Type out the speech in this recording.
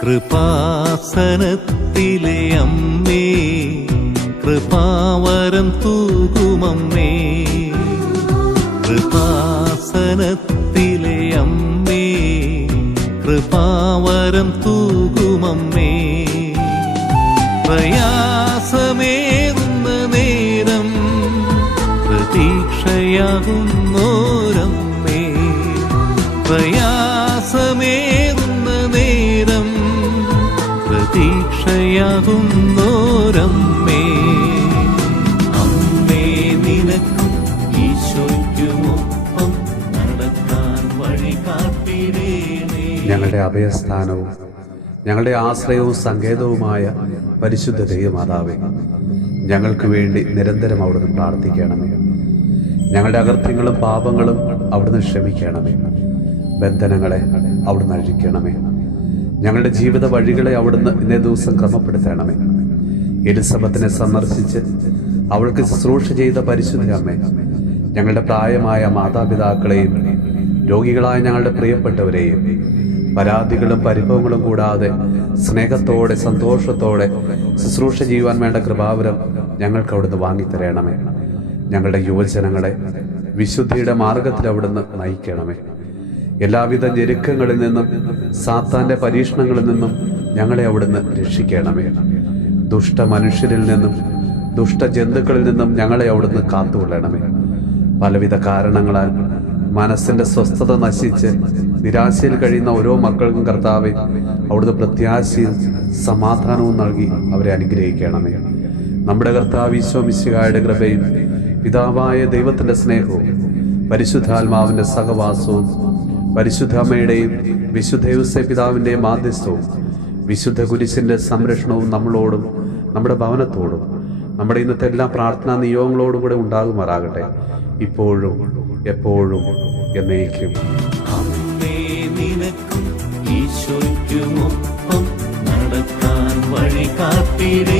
കൃപാസനത്തിലെ അമ്മേ, കൃപാവരം തൂകുമമ്മേ. കൃപാസനത്തിലെ അമ്മേ, കൃപാവരം തൂകുമമ്മേ. പ്രയാസമേറുന്ന നേരം പ്രതീക്ഷയാകുന്നോരമ്മേ. പ്രയാസമേറുന്ന നേരം പ്രതീക്ഷയാകുന്നോരമ്മേ. അമ്മേ, നിനക്കും ഈശോയ്ക്കുമൊപ്പം നടക്കാൻ വഴി കാട്ടിടേണേ. ഞങ്ങളുടെ അഭയസ്ഥാനവും ഞങ്ങളുടെ ആശ്രയവും സങ്കേതവുമായ പരിശുദ്ധ ദൈവമാതാവേ, ഞങ്ങൾക്ക് വേണ്ടി നിരന്തരം അവിടുന്ന് പ്രാർത്ഥിക്കണമേ. ഞങ്ങളുടെ അകൃത്യങ്ങളും പാപങ്ങളും അവിടുന്ന് ക്ഷമിക്കണമേ. ബന്ധനങ്ങളെ അവിടുന്ന് അഴിക്കണമേ. ഞങ്ങളുടെ ജീവിത വഴികളെ അവിടുന്ന് ഇന്നേ ദിവസം ക്രമപ്പെടുത്തണമേ. എലിസബത്തിനെ സന്ദർശിച്ച് അവൾക്ക് ശുശ്രൂഷ ചെയ്ത പരിശുദ്ധ അമ്മേ, ഞങ്ങളുടെ പ്രായമായ മാതാപിതാക്കളെയും രോഗികളായ ഞങ്ങളുടെ പ്രിയപ്പെട്ടവരെയും പരാതികളും പരിഭവങ്ങളും കൂടാതെ സ്നേഹത്തോടെ സന്തോഷത്തോടെ ശുശ്രൂഷ ചെയ്യുവാൻ വേണ്ട കൃപാവരം ഞങ്ങൾക്ക് അവിടുന്ന് വാങ്ങിത്തരണമേ. ഞങ്ങളുടെ യുവജനങ്ങളെ വിശുദ്ധിയുടെ മാർഗത്തിൽ അവിടുന്ന് നയിക്കണമേ. എല്ലാവിധ ഞെരുക്കങ്ങളിൽ നിന്നും സാത്താന്റെ പരീക്ഷണങ്ങളിൽ നിന്നും ഞങ്ങളെ അവിടുന്ന് രക്ഷിക്കണമേ. ദുഷ്ട മനുഷ്യരിൽ നിന്നും ദുഷ്ടജന്തുക്കളിൽ നിന്നും ഞങ്ങളെ അവിടുന്ന് കാത്തുകൊള്ളണമേ. പലവിധ കാരണങ്ങളാൽ മനസ്സിന്റെ സ്വസ്ഥത നശിച്ച് നിരാശയിൽ കഴിയുന്ന ഓരോ മക്കൾക്കും കർത്താവേ, അവിടുന്ന് പ്രത്യാശയും സമാധാനവും നൽകി അവരെ അനുഗ്രഹിക്കണമേ. നമ്മുടെ കർത്താവ് ഈശോ മിശിഹായുടെ കൃപയും പിതാവായ ദൈവത്തിന്റെ സ്നേഹവും പരിശുദ്ധാത്മാവിന്റെ സഹവാസവും പരിശുദ്ധ അമ്മയുടെയും വിശുദ്ധ ഔസേപ്പ് പിതാവിന്റെയും മാധ്യസ്ഥവും വിശുദ്ധ കുരിശിന്റെ സംരക്ഷണവും നമ്മളോടും നമ്മുടെ ഭവനത്തോടും നമ്മുടെ ഇന്നത്തെ എല്ലാ പ്രാർത്ഥനാ നിയോഗങ്ങളോടും കൂടെ ഉണ്ടാകുമാറാകട്ടെ, ഇപ്പോഴും എപ്പോഴും എന്നേക്കും. അമ്മേ, നിനക്കും ഈശോയ്ക്കുമൊപ്പം നടക്കാൻ വഴി കാട്ടിടേ.